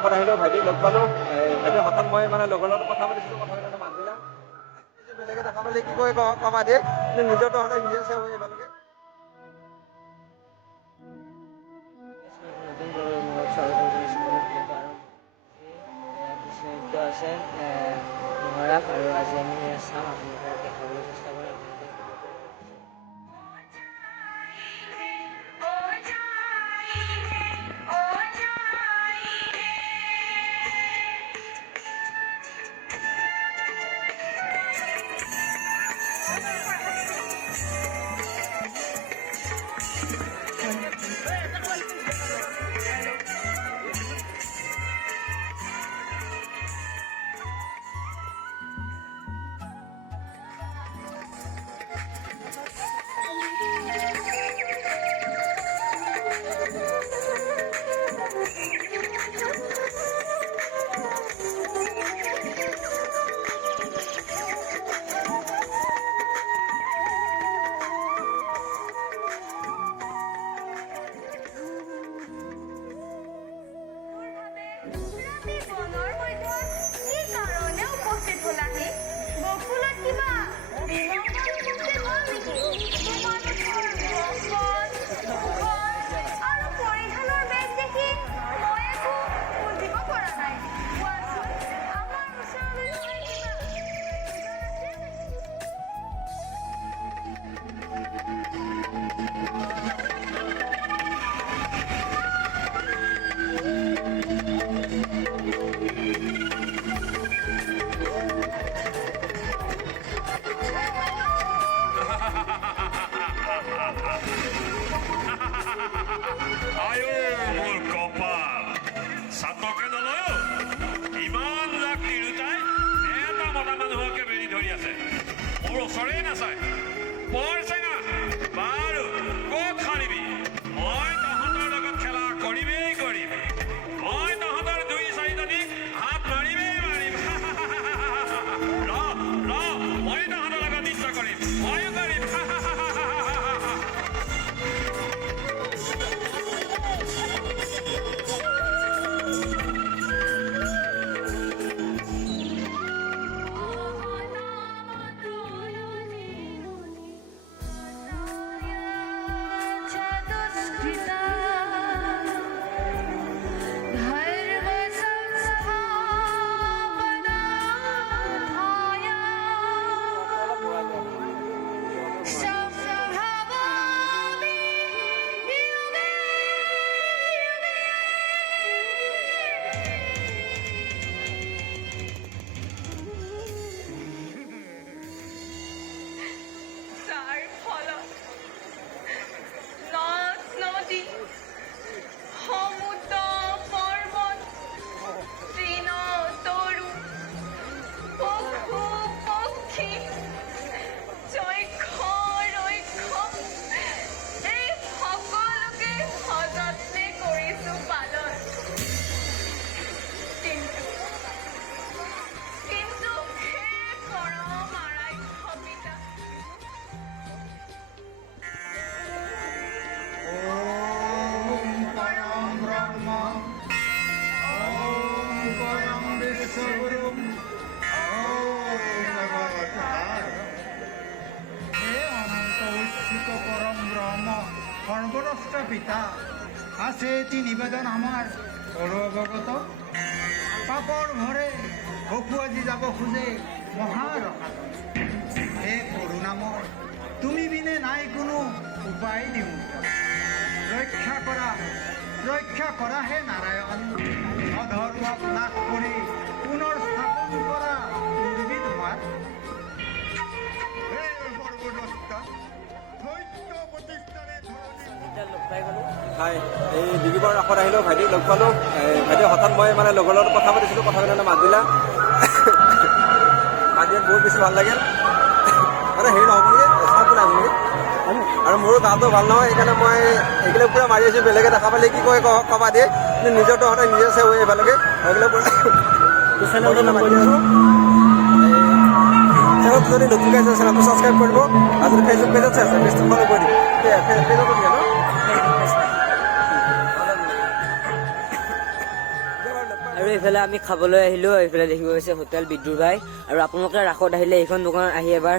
কাষত আহিলোঁ, ভাইটিক লগ পালোঁ। ভাইটি হঠাৎ মই মানে লগৰ লগত কথা পাতিছিলোঁ, কথা পাতি মাত দিলা। বেলেগে দেখা পালে কি কয় কমা দিয়ে, কিন্তু নিজৰ তহঁতে নিজে আছে এইভাগে। আছে মহাৰাস আৰু আজি আমি চাম আপোনালোকক দেখাবলৈ চেষ্টা কৰিম। সর্বরষ্ট পিতা আছে এটি নিবেদন আমার বড় অবগত পাপর ভরে বকু আজি যাব খোঁজে মহারসাত হে করুণাময় তুমি বিনে নাই কোনো উপায় দিও রক্ষা করা হে নারায়ণ অধর্ম নাশ করে পুনর্স্থাপন করা পূর্বী তোমার হে সর্বদ্রষ্টা ধৈর্য প্রতিষ্ঠানে হাই এই ডিগিবৰ কাষত আহিলোঁ, ভাইটিক লগ পালোঁ। ভাইটি হঠাৎ মই মানে লগৰ লগত কথা পাতিছিলোঁ, কথা পাতি মাত দিলা। মাত দিয়াত বহুত বেছি ভাল লাগিল। মানে হেৰি নহ'ব নেকি, চাউণ্ডটো নাহিব নেকি? আৰু মোৰো গাটো ভাল নহয়, সেইকাৰণে মই এইবিলাক পূৰা মাৰি আছোঁ। বেলেগে দেখা পালে কি কয় কমা দিয়ে, কিন্তু নিজৰ তহঁতে নিজে আছে এইফালেকে সেইবিলাক পূৰা চেনেলটো মাতি আছোঁ। চেনেলটো যদি নতুনকৈ আছে চেনেলটো ছাবস্ক্ৰাইব কৰিব, আৰু যদি ফেচবুক পেজত আছে পেজটো ফ'ল' কৰি দিম। পেজতো দিয়া ন। এইফালে আমি খাবলৈ আহিলোঁ। এইফালে দেখিব পাইছে হোটেল বিদ্যুৎ ভাই। আৰু আপোনালোকে ৰাসত আহিলে এইখন দোকানত আহি এবাৰ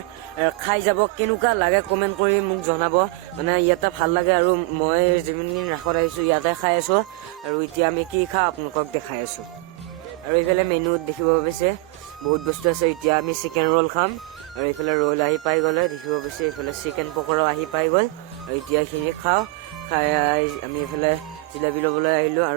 খাই যাব। কেনেকুৱা লাগে কমেণ্ট কৰি মোক জনাব। মানে ইয়াতে ভাল লাগে আৰু মই যিমানদিন ৰাসত আহিছোঁ ইয়াতে খাই আছোঁ। আৰু এতিয়া আমি কি খাওঁ আপোনালোকক দেখাই আছোঁ। আৰু এইফালে মেনুত দেখিব পাইছে বহুত বস্তু আছে। এতিয়া আমি চিকেন ৰোল খাম। আৰু এইফালে ৰোল আহি পাই গ'লে দেখিব পাইছে। এইফালে চিকেন পকৰাও আহি পাই গ'ল। আৰু এতিয়া এইখিনি খাওঁ। খাই আমি এইফালে জিলাপি ল'বলৈ আহিলোঁ। আৰু